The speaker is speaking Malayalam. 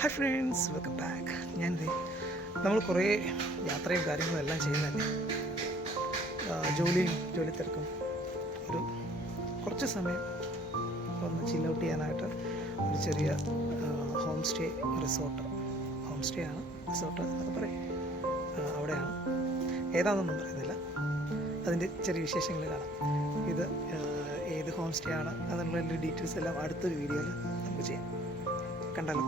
Hi friends, welcome back. നമ്മൾ കുറേ യാത്രയും കാര്യങ്ങളും എല്ലാം ചെയ്യുന്നതല്ലേ. ജോലി തിരക്കും ഒരു കുറച്ച് സമയം ഒന്ന് ചിൽ ഔട്ട് ചെയ്യാനായിട്ട് ഒരു ചെറിയ ഹോം സ്റ്റേ റിസോർട്ട് എന്നൊക്കെ പറയും. അവിടെയാണ്, ഏതാണെന്നൊന്നും പറയുന്നില്ല. അതിൻ്റെ ചെറിയ വിശേഷങ്ങൾ കാണാം. ഇത് ഏത് ഹോം സ്റ്റേ ആണ് അതിനുള്ള ഡീറ്റെയിൽസ് എല്ലാം അടുത്തൊരു വീഡിയോയിൽ നമുക്ക് ചെയ്യാം. കണ്ടാലോ.